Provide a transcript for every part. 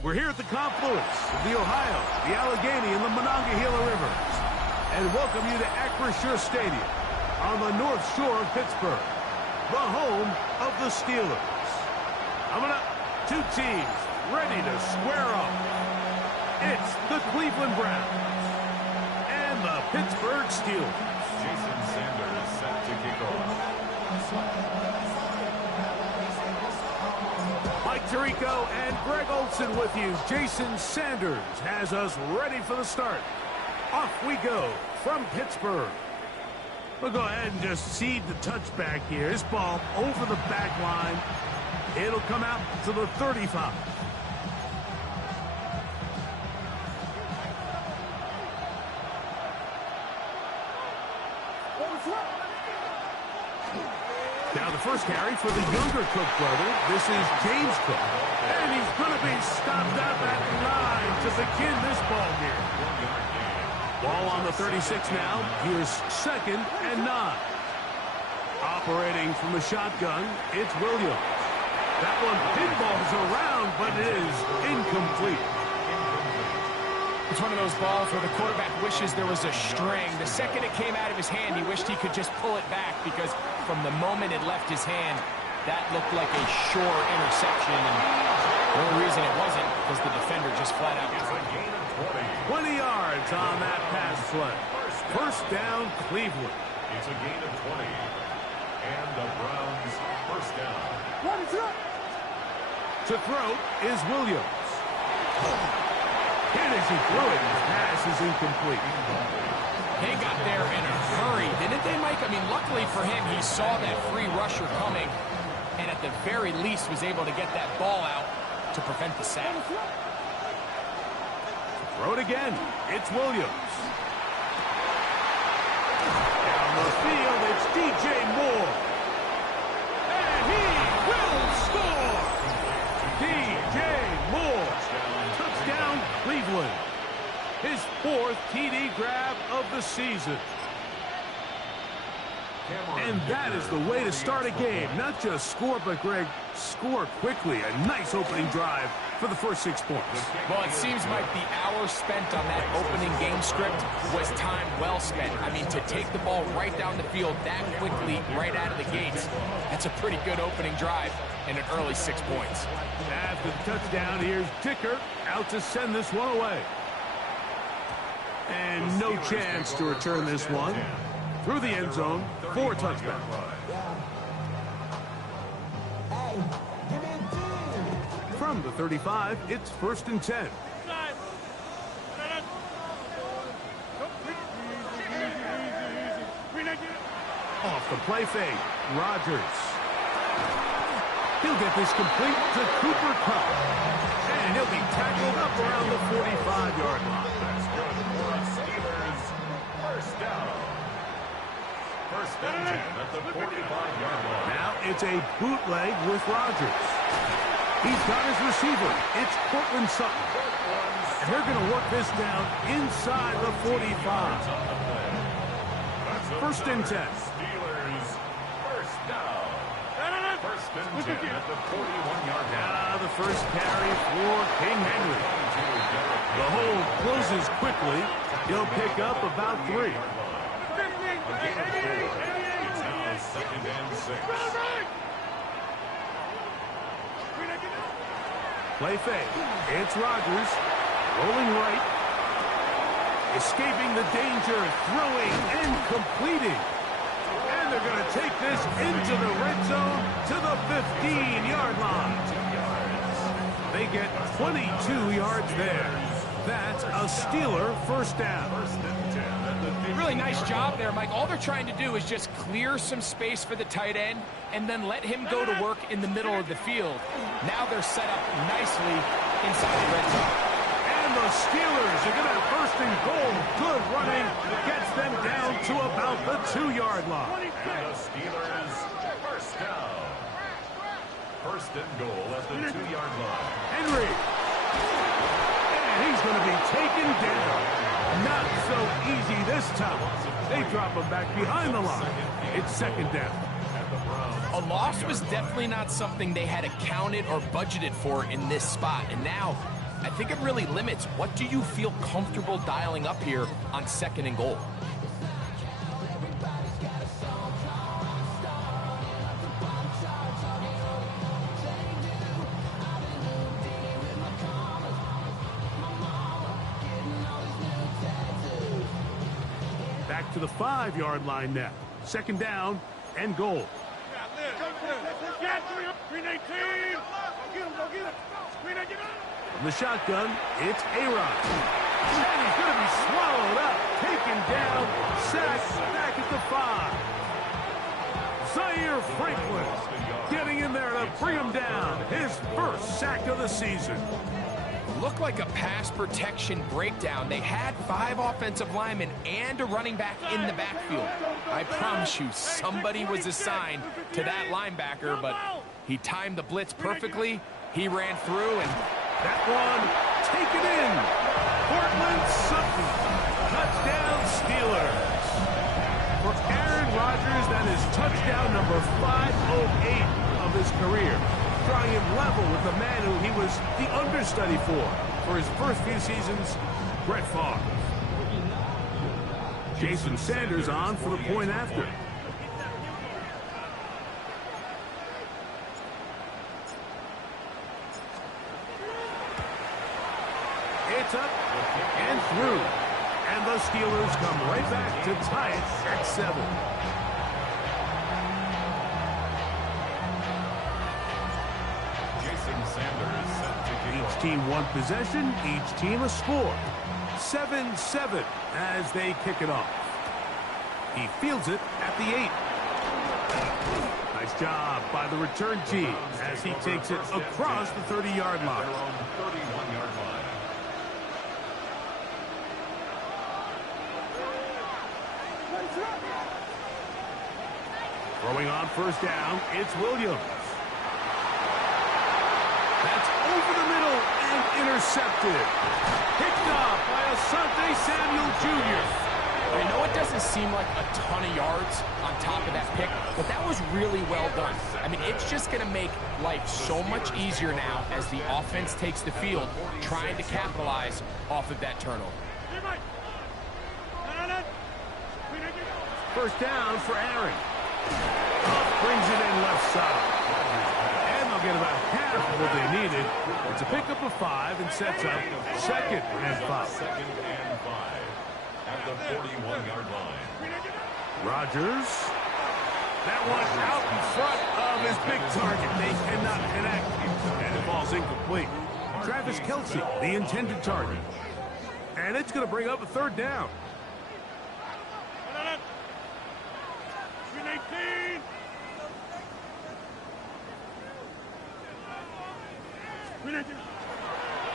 We're here at the confluence of the Ohio, the Allegheny, and the Monongahela Rivers, and welcome you to Acrisure Stadium on the North Shore of Pittsburgh, the home of the Steelers. Coming up, two teams ready to square off. It's the Cleveland Browns and the Pittsburgh Steelers. Jason Sanders set to kick off. Mike Tirico and Greg Olson with you. Jason Sanders has us ready for the start. Off we go from Pittsburgh. We'll go ahead and just seed the touchback here. This ball over the back line. It'll come out to the 35. Now the first carry for the younger Cook brother. This is James Cook. And he's going to be stopped up at 9 to begin this ball game. Ball on the 36 now. Here's 2nd and 9. Operating from a shotgun, it's Williams. That one pinballs around, but it is incomplete. It's one of those balls where the quarterback wishes there was a string. The second it came out of his hand, he wished he could just pull it back because from the moment it left his hand, that looked like a sure interception. And the only reason it wasn't was the defender just flat out. 20 yards on that pass play. First down, Cleveland. It's a gain of 20. And the Browns first down. To throw is Williams. Hit as he threw it. His pass is incomplete. They got there in a hurry, didn't they, Mike? I mean, luckily for him, he saw that free rusher coming and at the very least was able to get that ball out to prevent the sack. Throw it again. It's Williams. Down the field, it's DJ Moore. And he will score! DJ Moore. Touchdown, Cleveland. His 4th TD grab of the season. And that is the way to start a game. Not just score, but, Greg, score quickly. A nice opening drive for the first 6 points. Well, it seems like the hour spent on that opening game script was time well spent. I mean, to take the ball right down the field that quickly, right out of the gates, that's a pretty good opening drive and an early 6 points. After the touchdown, here's Dicker out to send this one away. And no chance to return this one. Through the end zone for a touchback. From the 35, it's 1st and 10. Off the play fake, Rodgers. He'll get this complete to Cooper Kupp. And he'll be tackled up around the 45-yard line. That's good for a Steelers first down. First and 10 at the 45-yard line. Now it's a bootleg with Rodgers. He's got his receiver. It's Cortland Sutton. And they're going to work this down inside the 45. 1st and 10. Steelers first down. First and 10 at the 41-yard line. Now the first carry for King Henry. The hole closes quickly. He'll pick up about 3. A gain of 4. It's now 2nd and 6. Play fake. It's Rodgers. Rolling right. Escaping the danger. Throwing and completing. And they're going to take this into the red zone to the 15-yard line. They get 22 yards there. That's a Steeler first down. Really nice job there, Mike. All they're trying to do is just clear some space for the tight end and then let him go to work in the middle of the field. Now they're set up nicely inside the red zone. And the Steelers are going to have 1st and goal. Good running. Gets them down to about the 2-yard line. And the Steelers first down. 1st and goal at the 2-yard line. Henry. And he's going to be taken down. Not so easy this time. They drop him back behind the line. It's 2nd down. A loss was definitely not something they had accounted or budgeted for in this spot. And now I think it really limits what do you feel comfortable dialing up here on 2nd and goal. Back to the 5-yard line now. 2nd down and goal. From the shotgun, it's A-Rod. And he's going to be swallowed up, taken down, sacked back at the 5. Zaire Franklin getting in there to bring him down. His first sack of the season. Looked like a pass protection breakdown. They had 5 offensive linemen and a running back in the backfield. I promise you, somebody was assigned to that linebacker, but he timed the blitz perfectly. He ran through, and that one taken in. Portland Sutton. Touchdown Steelers. For Aaron Rodgers, that is touchdown number 508 of his career. Drawing him level with the man who he was the understudy for his first few seasons, Brett Favre. Jason Sanders on for the point after. It's up and through. And the Steelers come right back to tie it at 7. Each team one possession, each team a score. 7-7 as they kick it off. He fields it at the 8. Nice job by the return team as he takes it across the 30-yard line. 31-yard line. Throwing on 1st down, it's Williams. That's over the middle and intercepted. Picked off by Asante Samuel Jr. I know it doesn't seem like a ton of yards on top of that pick, but that was really well done. I mean, it's just going to make life so much easier now as the offense takes the field, trying to capitalize off of that turnover. 1st down for Aaron. Brings it in left side. And they'll get about half of what they needed. It's a pickup of 5 and sets up 2nd and 5. 2nd and 5 at the 41-yard line. Rodgers. That one out in front of his big target. They cannot connect. And it falls incomplete. Travis Kelce, the intended target. And it's going to bring up a 3rd down.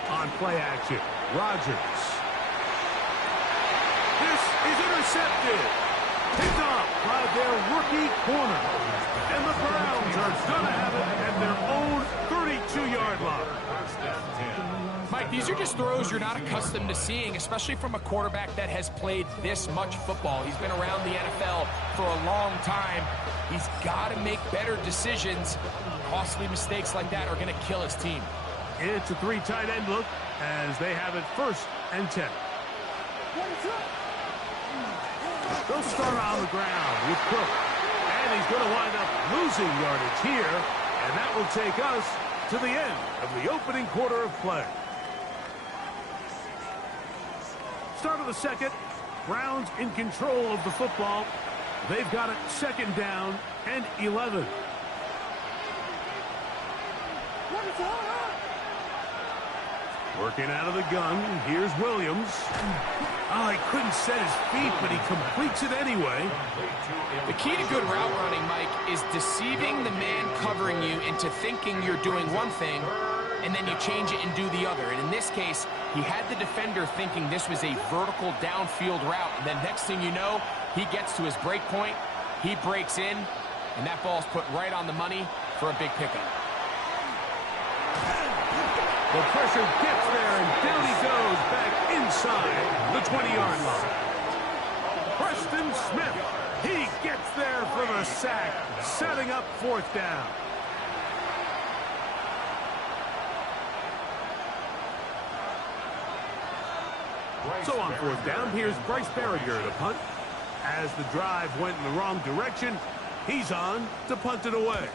On play action, Rodgers. This is intercepted. Picked off by their rookie corner. And the Browns are going to have it at their own 32-yard line. Mike, these are just throws you're not accustomed to seeing, especially from a quarterback that has played this much football. He's been around the NFL for a long time. He's got to make better decisions. Costly mistakes like that are going to kill his team. It's a 3 tight end look as they have it 1st and 10. They'll start on the ground with Cook. And he's going to wind up losing yardage here. And that will take us to the end of the opening quarter of play. Start of the 2nd. Browns in control of the football. They've got it 2nd down and 11. Working out of the gun. Here's Williams. Oh, he couldn't set his feet, but he completes it anyway. The key to good route running, Mike, is deceiving the man covering you into thinking you're doing one thing, and then you change it and do the other. And in this case, he had the defender thinking this was a vertical downfield route. And then next thing you know, he gets to his break point, he breaks in, and that ball's put right on the money for a big pickup. The pressure gets there, and down he goes back inside the 20-yard line. Preston Smith, he gets there for the sack, setting up 4th down. So on fourth down, here's Bryce Berringer to punt. As the drive went in the wrong direction, he's on to punt it away.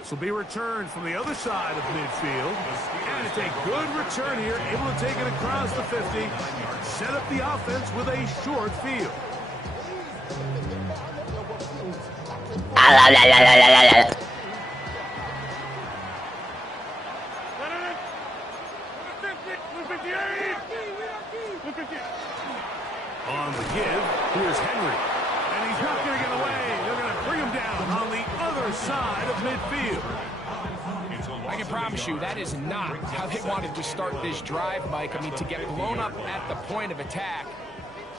This will be returned from the other side of midfield. And it's a good return here, able to take it across the 50. Set up the offense with a short field. On the give, here's Henry. And he's not going to get away. They're going to bring him down on the other side of midfield. I can promise you that is not how they wanted to start this drive, Mike. I mean, to get blown up at the point of attack,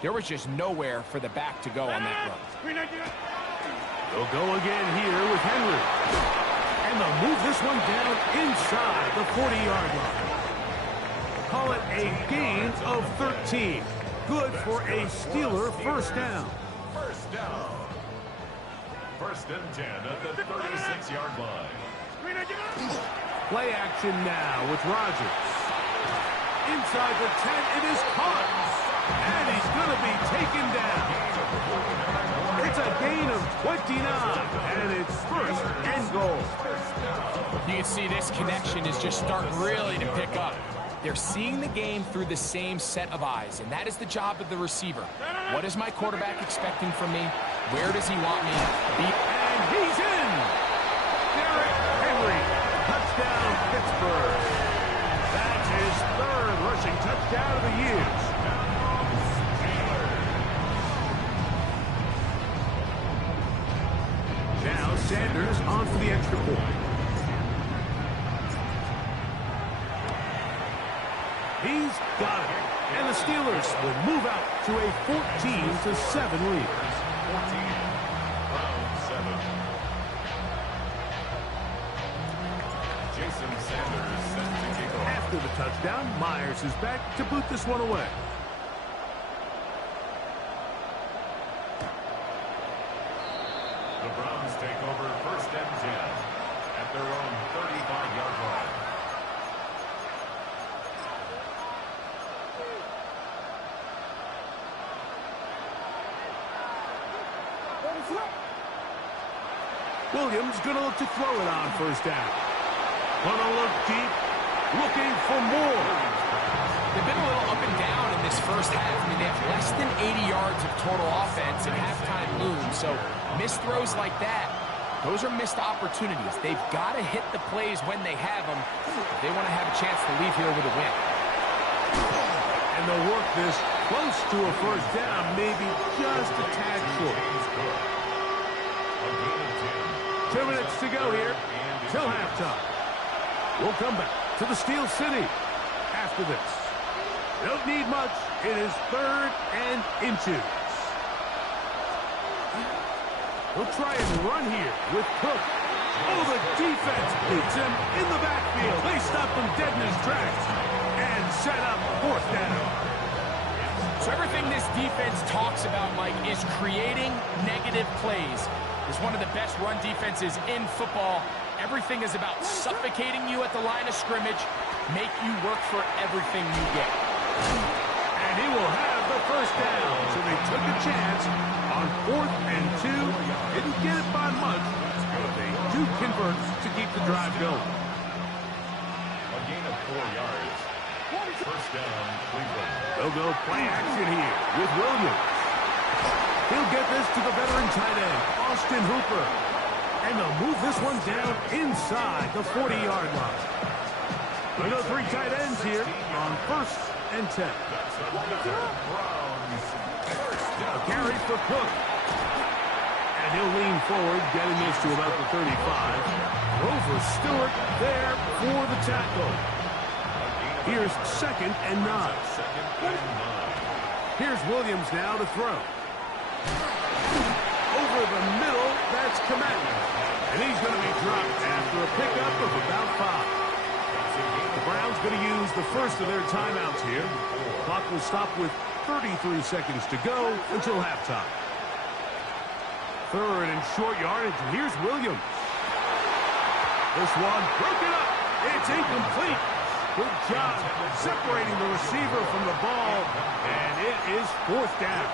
there was just nowhere for the back to go on that run. They'll go again here with Henry. And they'll move this one down inside the 40-yard line. Call it a gain of 13. Good for a Steeler first down. First down. First and 10 at the 36-yard line. Play action now with Rodgers. Inside the 10, it is caught. And he's going to be taken down. It's a gain of 29, and it's first and goal. You can see this connection is just starting really to pick up. They're seeing the game through the same set of eyes, and that is the job of the receiver. What is my quarterback expecting from me? Where does he want me to be? And he's in! Derrick Henry, touchdown Pittsburgh. That's his third rushing touchdown of the year. Now Sanders on for the extra point. He's got it. And the Steelers will move out to a 14-7 lead. 14, round 7. Jason Sanders set to kick off. After the touchdown, Myers is back to boot this one away. The Browns take over first and 10 at their own 35-yard line. Williams going to look to throw it on first down. Going to look deep, looking for more. They've been a little up and down in this first half. I mean, they have less than 80 yards of total offense and halftime looms. So missed throws like that, those are missed opportunities. They've got to hit the plays when they have them if they want to have a chance to leave here with a win. And they'll work this close to a first down, maybe just a tad short. 2 minutes to go here till halftime. We'll come back to the Steel City after this. Don't need much. It is 3rd and inches. We'll try and run here with Cook. Oh, the defense beats him in the backfield. They stop him dead in his tracks and set up 4th down. So everything this defense talks about, Mike, is creating negative plays. It's one of the best run defenses in football. Everything is about suffocating you at the line of scrimmage, make you work for everything you get. And he will have the first down. So they took a chance on 4th and 2. Didn't get it by much, but they do convert to keep the drive going. A gain of 4 yards. First down, Cleveland. They'll go play action here with Williams. He'll get this to the veteran tight end, Austin Hooper. And they'll move this one down inside the 40-yard line. They'll go 3 tight ends here on 1st and 10. A carry for Cook. And he'll lean forward, getting this to about the 35. Over Stewart there for the tackle. Here's 2nd and 9. Here's Williams now to throw. Over the middle, that's Komet. And he's going to be dropped after a pickup of about 5. The Browns going to use the first of their timeouts here. Clock will stop with 33 seconds to go until halftime. 3rd and short yardage, and here's Williams. This one broken up. It's incomplete. Good job separating the receiver from the ball, and it is 4th down.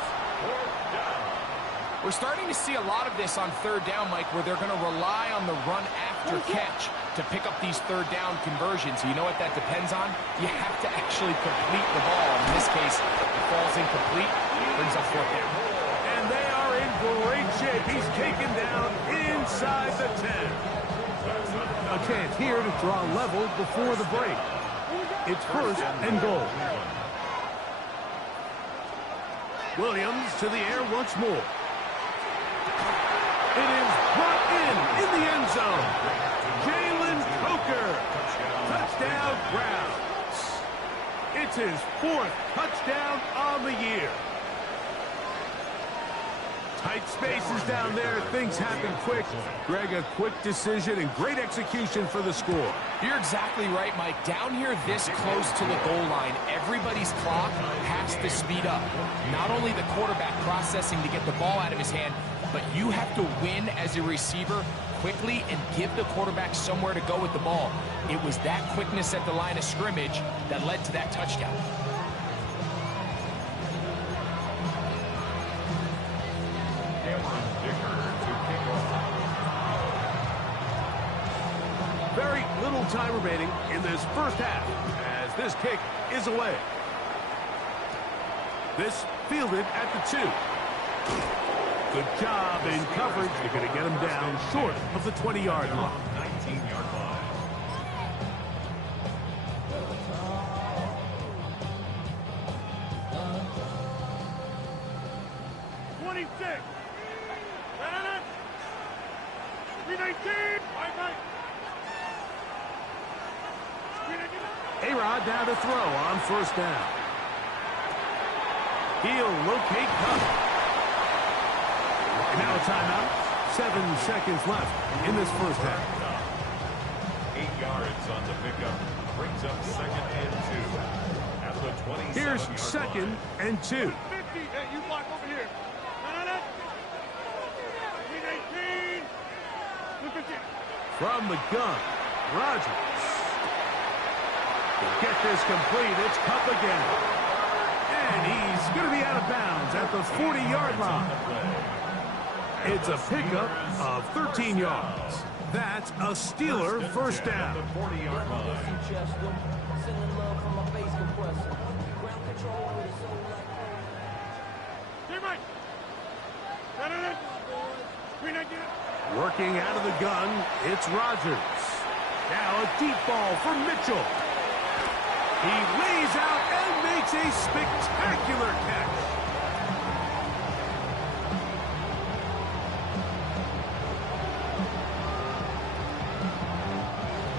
We're starting to see a lot of this on 3rd down, Mike, where they're going to rely on the run after catch to pick up these 3rd down conversions. You know what that depends on? You have to actually complete the ball. In this case, it falls incomplete, brings up 4th down. And they are in great shape. He's taken down inside the 10. A chance here to draw level before the break. It's 1st and goal. Williams to the air once more. It is brought in the end zone. Jalen Coker. Touchdown Browns. It's his 4th touchdown on the year. Tight spaces down there. Things happen quick. Greg, a quick decision and great execution for the score. You're exactly right, Mike. Down here this close to the goal line, everybody's clock has to speed up. Not only the quarterback processing to get the ball out of his hand, but you have to win as a receiver quickly and give the quarterback somewhere to go with the ball. It was that quickness at the line of scrimmage that led to that touchdown. Very little time remaining in this 1st half as this kick is away. This fielded at the 2. Good job in coverage. They're going to get him down short of the 20-yard line. 19-yard line. 26. 319. A-Rod down to throw on 1st down. He'll locate Cup. And now a timeout. 7 seconds left in this 1st half. 8 yards on the pickup. Brings up 2nd and 2. At the 27-yard Here's 2nd and 2. 50. Hey, you block over here. No. 319. 250. From the gun, Rodgers. Get this complete. It's Cup again. And he's going to be out of bounds at the 40-yard line. It's a pickup of 13 yards. That's a Steeler 1st down. The 40-yard line. Working out of the gun, it's Rodgers. Now a deep ball for Mitchell. He lays out and makes a spectacular catch.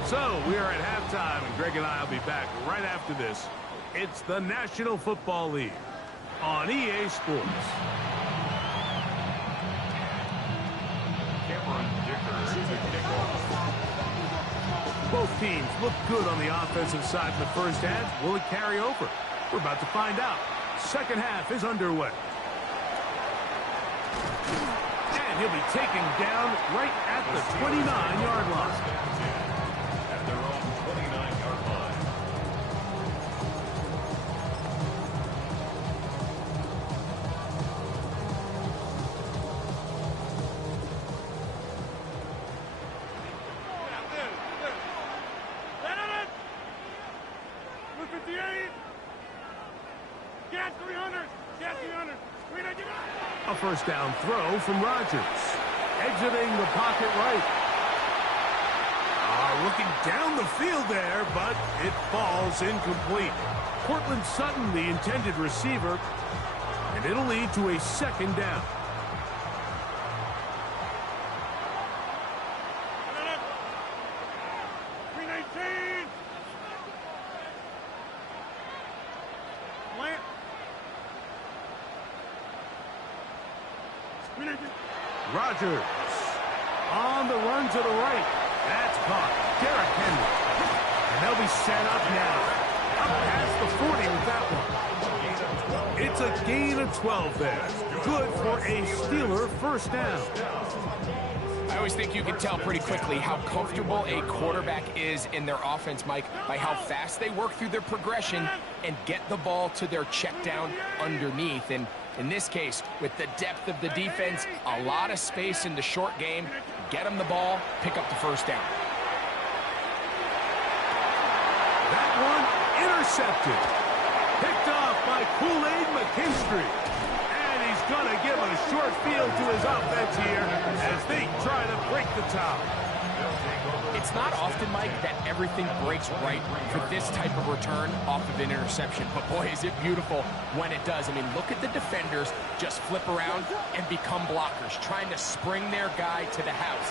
So we are at halftime, and Greg and I will be back right after this. It's the National Football League on EA Sports. Both teams look good on the offensive side in the 1st half. Will it carry over? We're about to find out. 2nd half is underway. And he'll be taken down right at the 29-yard line. At their own 29-yard line. A 1st down throw from Rodgers. Exiting the pocket right. Looking down the field there, but it falls incomplete. Cortland Sutton, the intended receiver, and it'll lead to a 2nd down. Rodgers on the run to the right. That's caught. Derrick Henry. And they'll be set up now. Up past the 40 with that one. It's a gain of 12 there. Good for a Steeler 1st down. I always think you can tell pretty quickly how comfortable a quarterback is in their offense, Mike, by how fast they work through their progression and get the ball to their check down underneath. And in this case, with the depth of the defense, a lot of space in the short game, get them the ball, pick up the first down. That one intercepted. Picked off by Kool-Aid McKinstry. And he's going to give a short field to his offense here as they try to break the top. It's not often, Mike, that everything breaks right for this type of return off of an interception. But boy, is it beautiful when it does. I mean, look at the defenders just flip around and become blockers, trying to spring their guy to the house.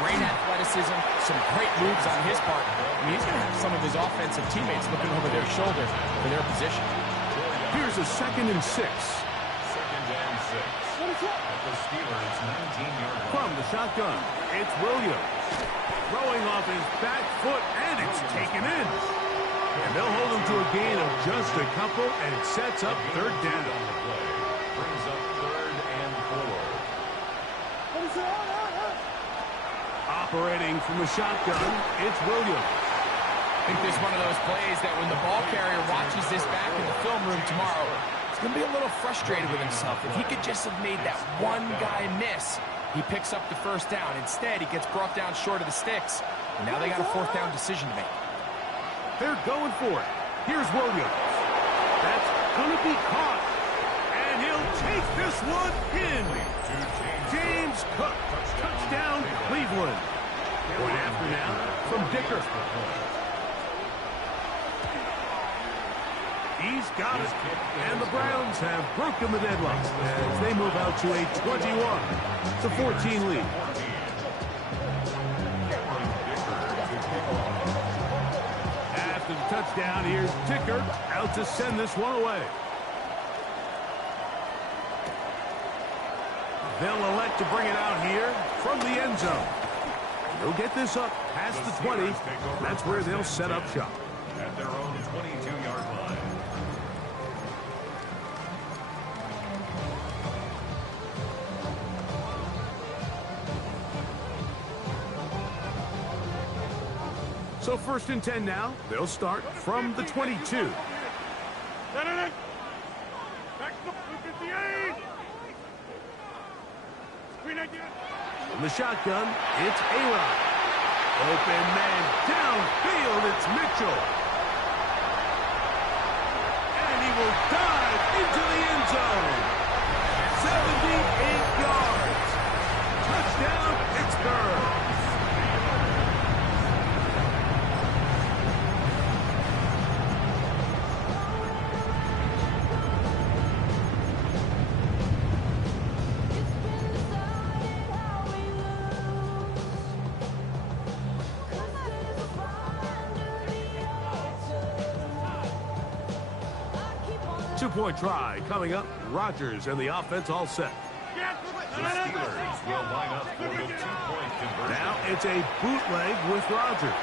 Great athleticism, some great moves on his part. I mean, he's going to have some of his offensive teammates looking over their shoulder for their position. Here's a 2nd and 6. 2nd and 6. At the Steelers' 19-yard line. From the shotgun, it's Williams. Throwing off his back foot, and it's taken in. And they'll hold him to a gain of just a couple, and it sets up 3rd down. On the play. Brings up 3rd and 4. Operating from the shotgun, it's Williams. I think this is one of those plays that when the ball carrier watches this back in the film room tomorrow, he's going to be a little frustrated with himself. If he could just have made that one guy miss, he picks up the first down. Instead, he gets brought down short of the sticks. And now they got a 4th down decision to make. They're going for it. Here's Williams. That's going to be caught. And he'll take this one in. James Cook. Touchdown, Cleveland. Point after now from Dicker. He's got it. And the Browns have broken the deadlock as they move out to a 21-14 lead. After the touchdown, here's Dicker out to send this one away. They'll elect to bring it out here from the end zone. They'll get this up past the 20. That's where they'll set up shop. At their own 22-yard line. So 1st and 10 now. They'll start from the 22. Back up to 58. Screen again. From the shotgun, it's A-Rod. Open man downfield, it's Mitchell. And he will dive into the end zone. 78 yards. Touchdown, Pittsburgh. Two-point try coming up. Rodgers and the offense all set. The Steelers will line up for the 2-point conversion. Now it's a bootleg with Rodgers.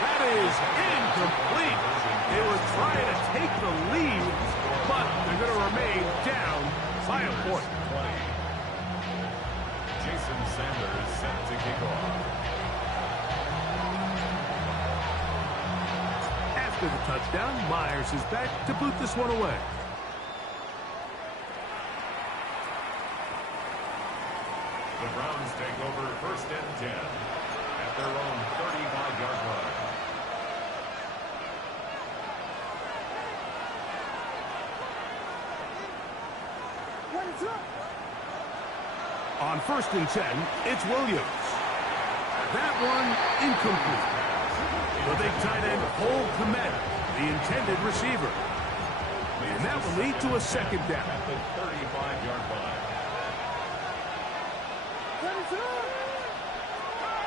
That is incomplete. They were trying to take the lead, but they're going to remain down by a point. Jason Sanders set to kick off. After the touchdown, Myers is back to boot this one away. The Browns take over 1st and 10 at their own 35-yard line. On 1st and 10, it's Williams. That one incomplete. The big tight end Cole Kmet, the intended receiver. And that will lead to a 2nd down. At the 35-yard line.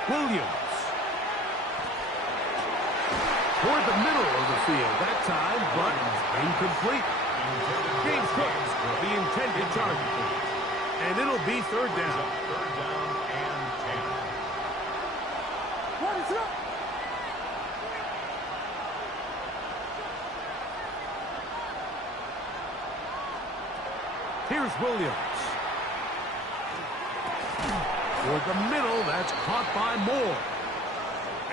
Williams. Toward the middle of the field that time, but incomplete. James Cook, the intended target. And it'll be 3rd down. 3rd down and 10. Here's Williams. Toward the middle, that's caught by Moore.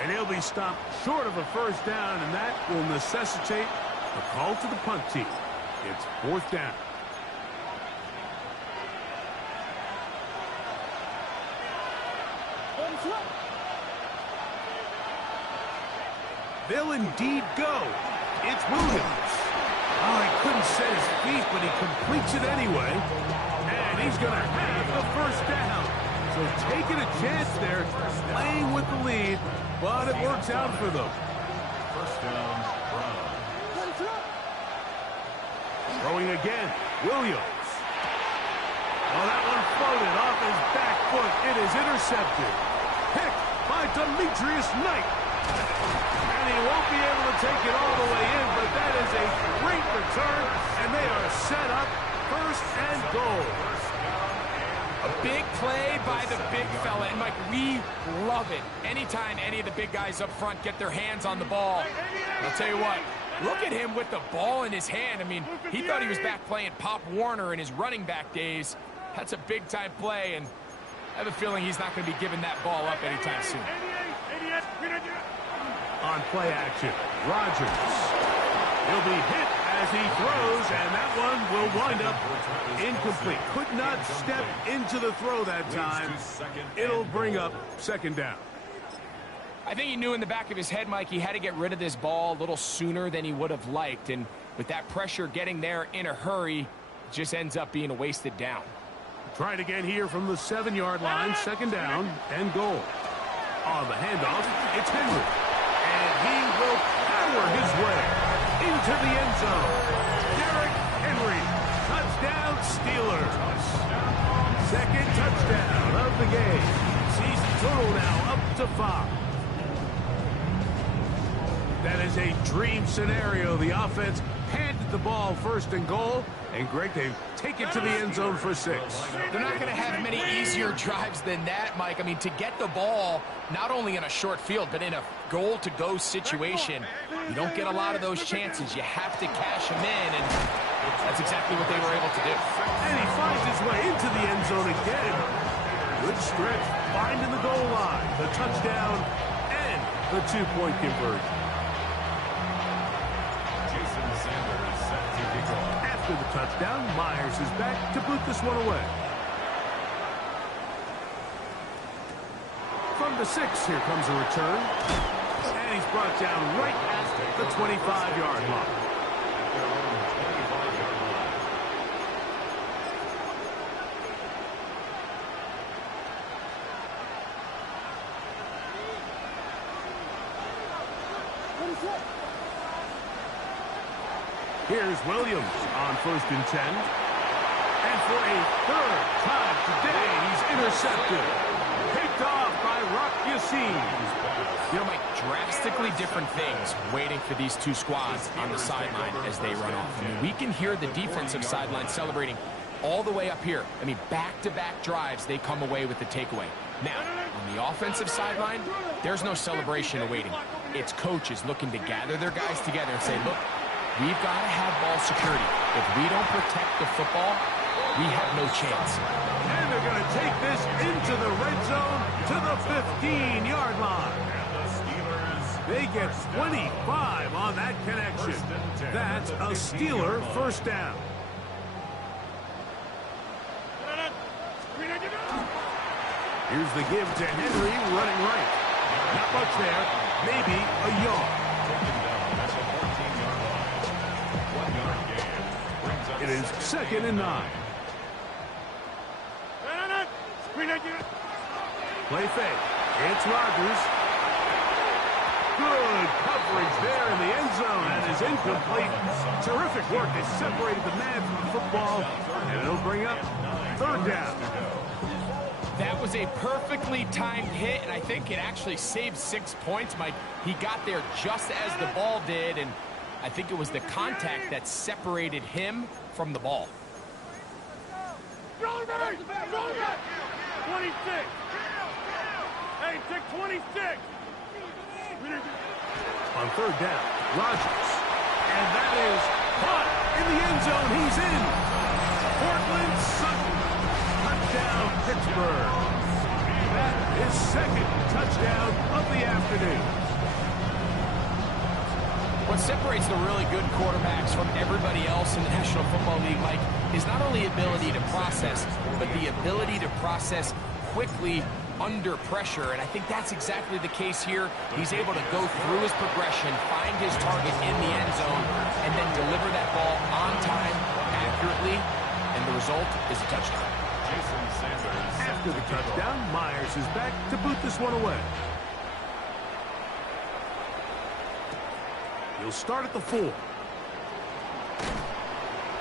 And he'll be stopped short of a first down, and that will necessitate a call to the punt team. It's fourth down. They'll indeed go. It's Williams. Oh, he couldn't set his feet, but he completes it anyway. And he's going to have the first down. So taking a chance there, playing with the lead, but it works out for them. First down, Brown. Throwing again, Williams. Oh, that one floated off his back foot. It is intercepted. Picked by Demetrius Knight. And he won't be able to take it all the way in, but that is a great return, and they are set up first and goal. A big play by the big fella, and Mike, we love it. Anytime any of the big guys up front get their hands on the ball, I'll tell you what, look at him with the ball in his hand. I mean, he thought he was back playing Pop Warner in his running back days. That's a big-time play, and I have a feeling he's not going to be giving that ball up anytime soon. On play action, Rodgers. He'll be hit as he throws, and that one will wind up incomplete. Could not step into the throw that time. It'll bring up second down. I think he knew in the back of his head, Mike, he had to get rid of this ball a little sooner than he would have liked. And with that pressure getting there in a hurry, it just ends up being a wasted down. Tried again here from the 7-yard line, second down and goal. On the handoff, it's Henry. And he will power his way into the end zone. Derrick Henry, touchdown Steelers. Second touchdown of the game. Season total now up to 5. That is a dream scenario. The offense handed the ball first and goal. And, Greg, they take it to the end zone for 6. They're not going to have many easier drives than that, Mike. I mean, to get the ball, not only in a short field, but in a goal-to-go situation, you don't get a lot of those chances. You have to cash them in, and that's exactly what they were able to do. And he finds his way into the end zone again. Good stretch, finding the goal line, the touchdown, and the 2-point conversion. After the touchdown, Myers is back to boot this one away. From the 6, here comes a return. And he's brought down right at the 25-yard line. Here's Williams on 1st and 10. And for a third time today, he's intercepted. Picked off by Rock Yassin. You know, Mike, drastically different things waiting for these two squads on the sideline as they run off. I mean, we can hear the defensive sideline celebrating all the way up here. I mean, back-to-back drives, they come away with the takeaway. Now, on the offensive sideline, there's no celebration awaiting. It's coaches looking to gather their guys together and say, look, we've got to have ball security. If we don't protect the football, we have no chance. And they're going to take this into the red zone to the 15-yard line. They get 25 on that connection. That's a Steeler first down. Here's the give to Henry running right. Not much there. Maybe a yard. It is 2nd and 9. Play fake. It's Rodgers. Good coverage there in the end zone, and is incomplete. Terrific work. They separated the man from the football, and it'll bring up 3rd down. That was a perfectly timed hit, and I think it actually saved 6 points, Mike. He got there just as the ball did, and I think it was the contact that separated him from the ball. 26. Hey, take 26. On 3rd down, Rodgers. And that is caught in the end zone. He's in. Portland Sutton. Touchdown, Pittsburgh. second touchdown of the afternoon. What separates the really good quarterbacks from everybody else in the National Football League, Mike, is not only ability to process, but the ability to process quickly under pressure, and I think that's exactly the case here. He's able to go through his progression, find his target in the end zone, and then deliver that ball on time, accurately, and the result is a touchdown. After the touchdown, Myers is back to boot this one away. He'll start at the 4.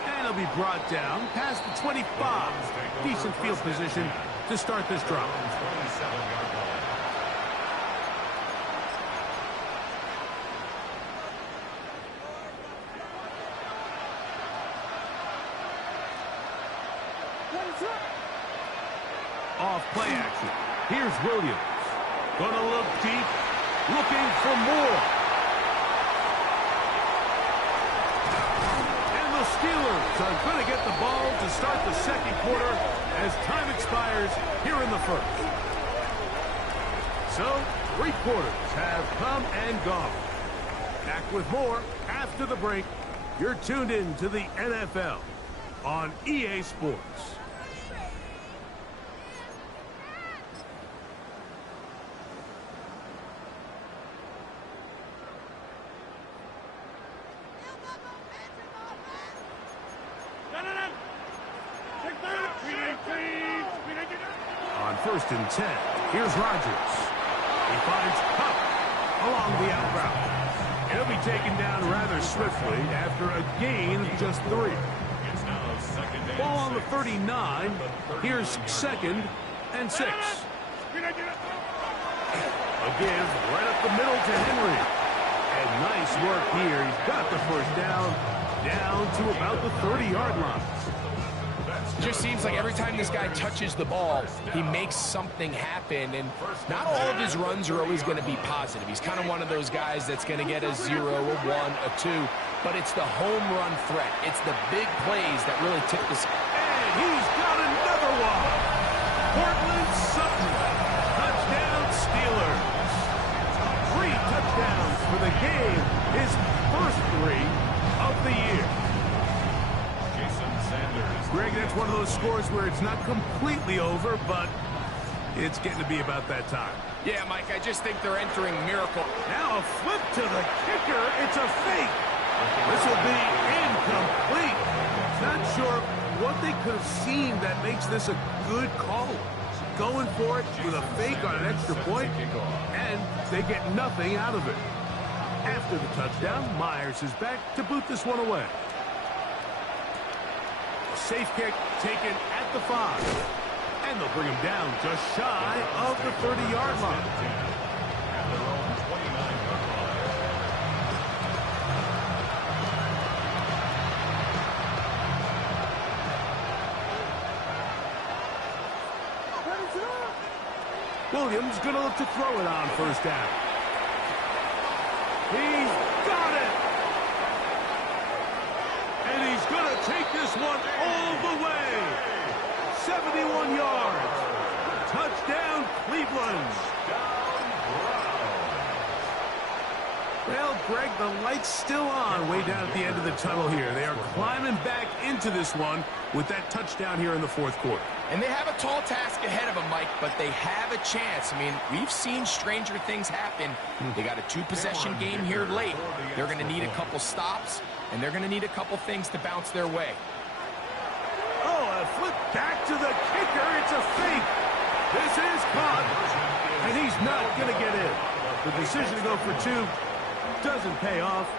And he'll be brought down past the 25. Decent field position to start this drive. Off play action. Here's Williams. Gonna look deep, looking for more. And the Steelers are gonna get the ball to start the second quarter as time expires here in the first. So, 3 quarters have come and gone. Back with more after the break. You're tuned in to the NFL on EA Sports. On 1st and 10, here's Rodgers. He finds Cup along the out route. He'll be taken down rather swiftly after a gain of just 3. Ball on the 39. Here's 2nd and 6. A give right up the middle to Henry. And nice work here. He's got the first down to about the 30-yard line. Just seems like every time this guy touches the ball, he makes something happen, and not all of his runs are always going to be positive. He's kind of one of those guys that's going to get a 0, a 1, a 2, but it's the home run threat. It's the big plays that really tip this. And he's got another one. Portland Sutton. Touchdown Steelers. 3 touchdowns for the game. His first 3 of the year. Greg, that's one of those scores where it's not completely over, but it's getting to be about that time. Yeah, Mike, I just think they're entering miracle. Now a flip to the kicker. It's a fake. This will be incomplete. Not sure what they could have seen that makes this a good call. Going for it with a fake on an extra point, and they get nothing out of it. After the touchdown, Myers is back to boot this one away. Safe kick taken at the 5. And they'll bring him down just shy of the 30-yard line. Williams going to look to throw it on 1st down. He's got it! And he's going to take this one all the way. 71 yards. Touchdown, Cleveland. Well, Greg, the light's still on way down at the end of the tunnel here. They are climbing back into this one with that touchdown here in the 4th quarter. And they have a tall task ahead of them, Mike, but they have a chance. I mean, we've seen stranger things happen. They got a 2-possession game here late. They're going to need a couple stops, and they're going to need a couple things to bounce their way. Oh, a flip back to the kicker. It's a fake. This is caught, and he's not going to get in. The decision to go for 2 doesn't pay off.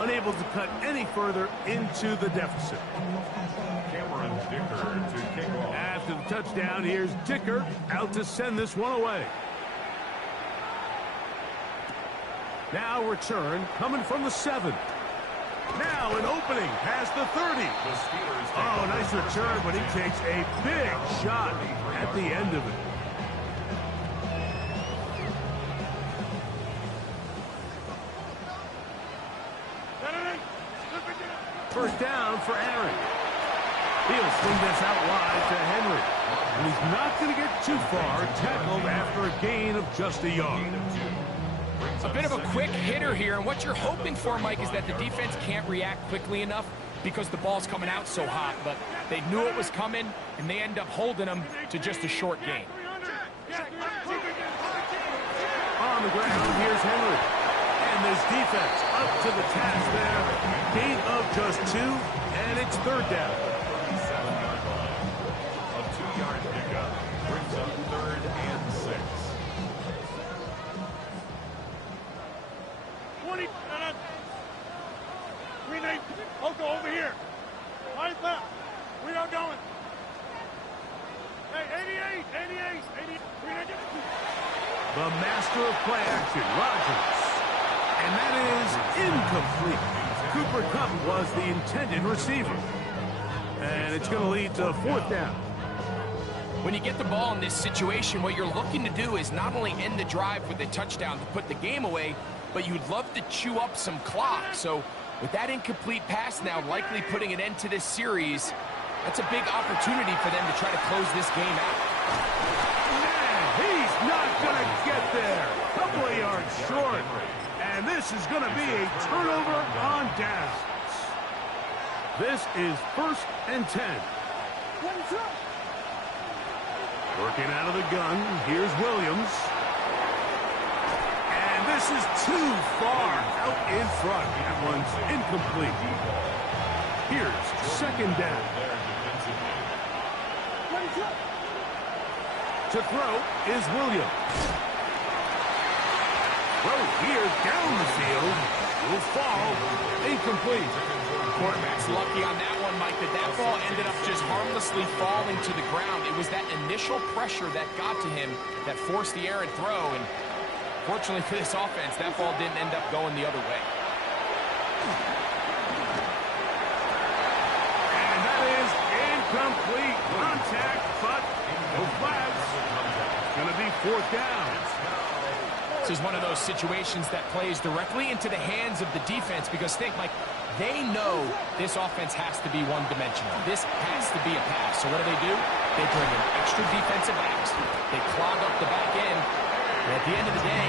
Unable to cut any further into the deficit. After the touchdown, here's Dicker out to send this one away. Now return coming from the 7. Now an opening past the 30. Oh, nice return, but he takes a big shot at the end of it. First down for Aaron. He'll swing this out wide to Henry. And he's not going to get too far, tackled after a gain of just a yard. A bit of a quick hitter here, and what you're hoping for, Mike, is that the defense can't react quickly enough because the ball's coming out so hot, but they knew it was coming, and they end up holding them to just a short gain. On the ground, here's Henry. And this defense up to the task there. Gain of just 2, and it's third down. 7-yard line. A 2-yard pickup brings up 3rd and 6. 20. Green 8. Oko over here. Right left. We are going. Hey, 88. Green 8. The master of play action, Rodgers. And that is incomplete. Cooper Kupp was the intended receiver. And it's going to lead to 4th down. When you get the ball in this situation, what you're looking to do is not only end the drive with a touchdown to put the game away, but you'd love to chew up some clock. So with that incomplete pass now likely putting an end to this series, that's a big opportunity for them to try to close this game out. Man, he's not going to get there. Couple of yards short. And this is going to be a turnover on downs. This is 1st and 10. Working out of the gun. Here's Williams. And this is too far out in front. That one's incomplete. Here's 2nd down. To throw is Williams. Throw here down the field. Will fall. Incomplete. The quarterback's lucky on that one, Mike, that ball ended up just harmlessly falling to the ground. It was that initial pressure that got to him that forced the errant throw, and fortunately for this offense, that ball didn't end up going the other way. And that is incomplete. Contact, but no flags. It's going to be 4th down. This is one of those situations that plays directly into the hands of the defense because think, Mike, they know this offense has to be one-dimensional. This has to be a pass. So what do? They bring in extra defensive backs. They clog up the back end. And at the end of the day,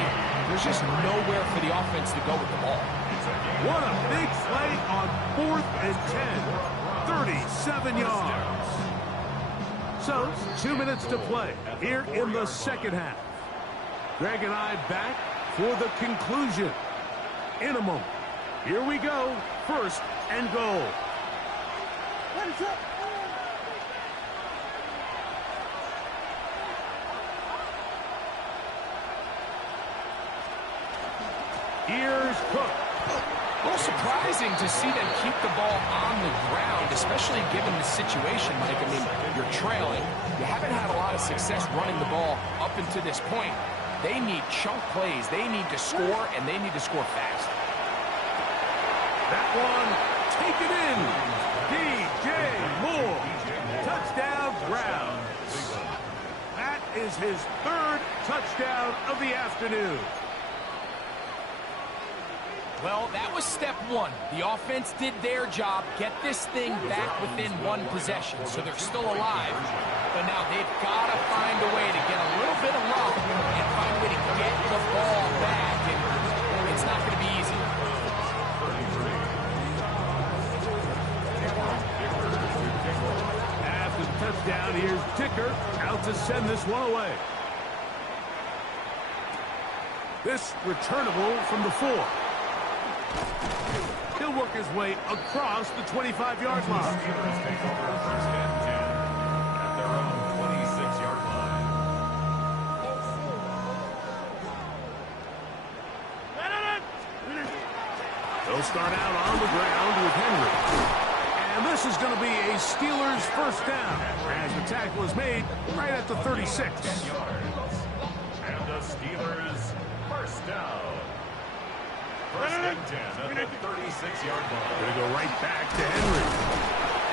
there's just nowhere for the offense to go with the ball. What a big play on 4th and 10. 37 yards. So, 2 minutes to play here in the 2nd half. Greg and I back for the conclusion in a moment. Here we go. 1st and goal. Here's Cook. A little surprising to see them keep the ball on the ground, especially given the situation, Mike. I mean, you're trailing. You haven't had a lot of success running the ball up until this point. They need chunk plays. They need to score, and they need to score fast. That one taken in. DJ Moore. Touchdown Browns. That is his 3rd touchdown of the afternoon. Well, that was step 1. The offense did their job, get this thing back within 1 possession, so they're still alive. But now they've got to find a way to get a little bit of luck and find a way to get the ball back, and it's not going to be easy. After the touchdown, here's Dicker out to send this one away. This returnable from the 4. He'll work his way across the 25-yard line. Steelers take over 1st and 10 at their own 26-yard line. They'll start out on the ground with Henry. And this is going to be a Steelers 1st down as the tackle is made right at the 36. 10 yards. And the Steelers 1st down. 1st and 10 at the 36-yard line. Going to go right back to Henry.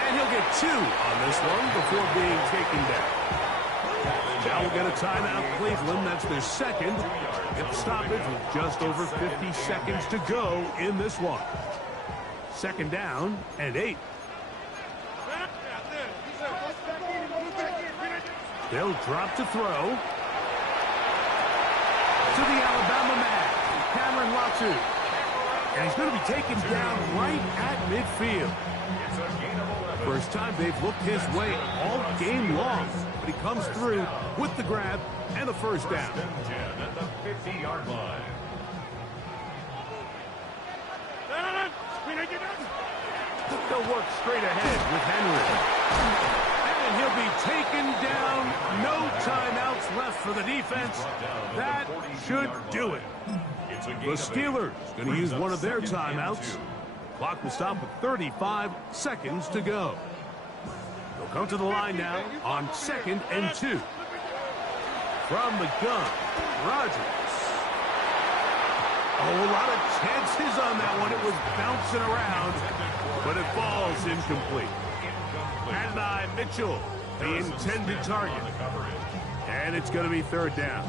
And he'll get 2 on this one before being taken down. Now we'll get a timeout, Cleveland. That's their 2nd. Get the stoppage with just over 50 seconds to go in this one. 2nd down and 8. They'll drop to throw. To the Alabama man, Cameron Latu. And he's going to be taken down right at midfield. It's a gain of 11. First time they've looked his way all game long, but he comes through with the grab and the first down. First and 10 at the 50-yard line. They'll work straight ahead with Henry. And he'll be taken down. No timeouts left for the defense. That should do it. It's a gain The of 8. Steelers going to use one of their timeouts. Clock will stop with 35 seconds to go. They'll come to the line now on 2nd and 2. From the gun, Rodgers. Oh, a lot of chances on that one. It was bouncing around, but it falls incomplete. Adonai Mitchell, the intended target. And it's going to be 3rd down.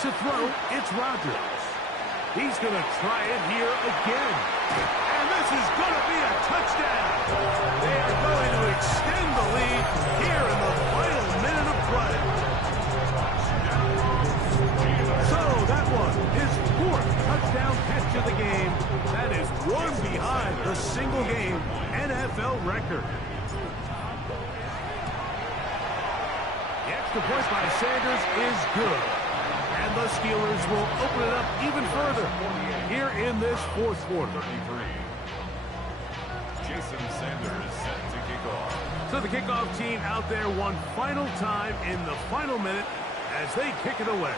To throw, it's Rodgers. He's going to try it here again. And this is going to be a touchdown. They are going to extend the lead here in the final minute of play. So that one, his 4th touchdown catch of the game. That is one behind the single-game NFL record. The extra point by Sanders is good. And the Steelers will open it up even further here in this 4th quarter. 33. Jason Sanders set to kick off. So the kickoff team out there one final time in the final minute as they kick it away.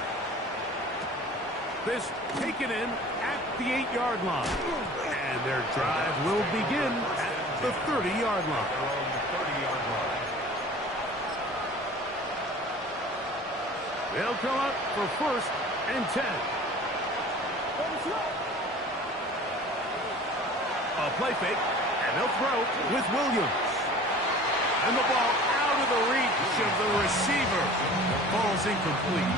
This taken in at the 8-yard line. And their drive will begin at the 30-yard line. They're on the 30-yard line. They'll come up for 1st and 10. A play fake, and they'll throw with Williams. And the ball out of the reach of the receiver. Ball's incomplete.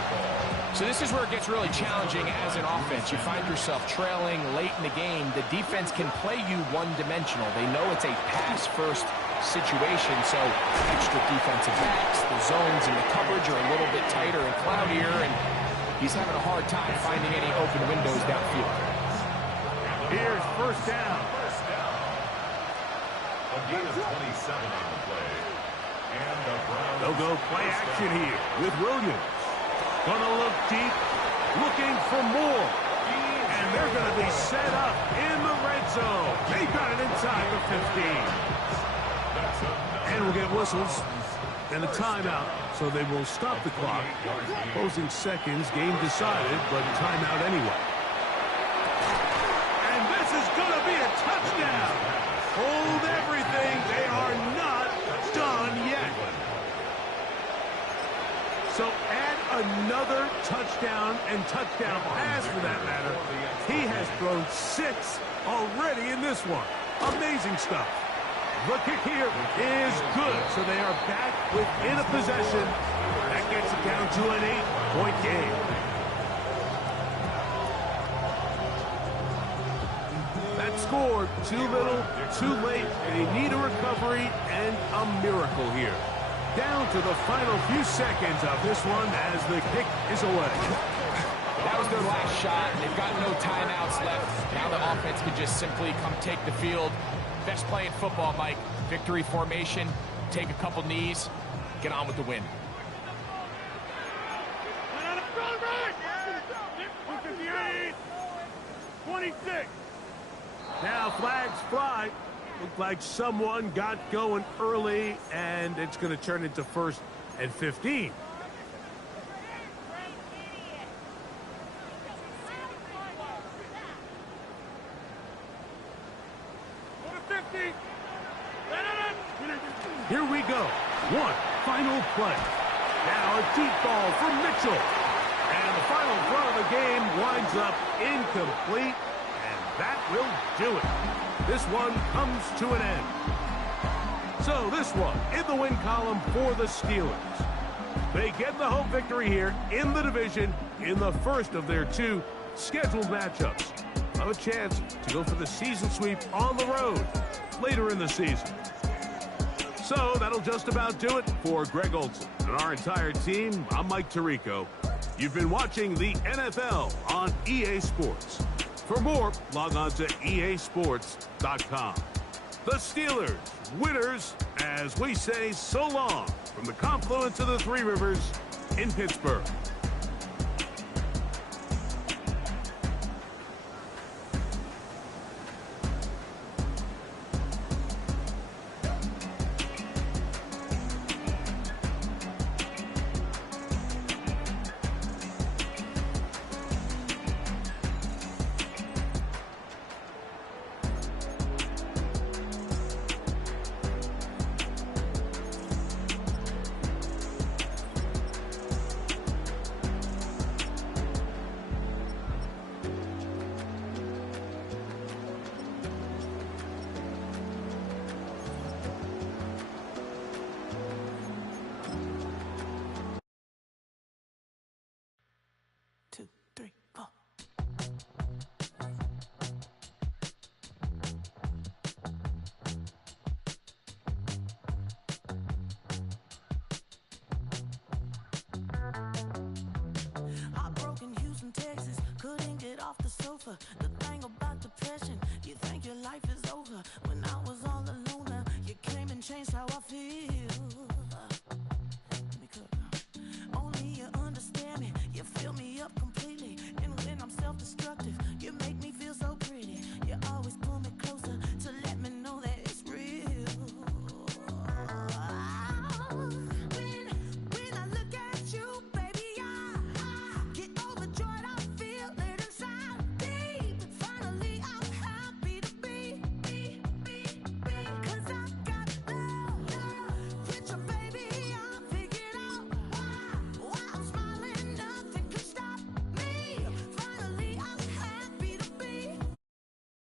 So this is where it gets really challenging as an offense. You find yourself trailing late in the game. The defense can play you one-dimensional. They know it's a pass-first situation, so extra defensive backs, the zones and the coverage are a little bit tighter and cloudier, and he's having a hard time finding any open windows downfield. Here's 1st down. A gain of 27 on the play. And the Browns. They'll go play action here with Williams. Gonna look deep, looking for more. And they're gonna be set up in the red zone. They got it inside the 15. And we'll get whistles and a timeout, so they will stop the clock. Closing seconds, game decided, but timeout anyway. And this is going to be a touchdown. Hold everything. They are not done yet. So add another touchdown and touchdown pass for that matter. He has thrown 6 already in this one. Amazing stuff. The kick here is good, so they are back within a possession. That gets it down to an 8-point game. That scored too little, too late. They need a recovery and a miracle here. Down to the final few seconds of this one as the kick is away. That was their last shot. They've got no timeouts left. Now the offense can just simply come take the field. Best play in football, Mike. Victory formation, take a couple knees, get on with the win. 26. Now flags fly. Looked like someone got going early, and it's going to turn into 1st and 15. Here we go. One final play. Now a deep ball for Mitchell. And the final throw of the game winds up incomplete. And that will do it. This one comes to an end. So this one in the win column for the Steelers. They get the home victory here in the division in the first of their 2 scheduled matchups. have a chance to go for the season sweep on the road later in the season. So that'll just about do it for Greg Olson and our entire team. I'm Mike Tirico. You've been watching the NFL on EA Sports. For more, log on to easports.com. The Steelers, winners, as we say so long from the confluence of the Three Rivers in Pittsburgh.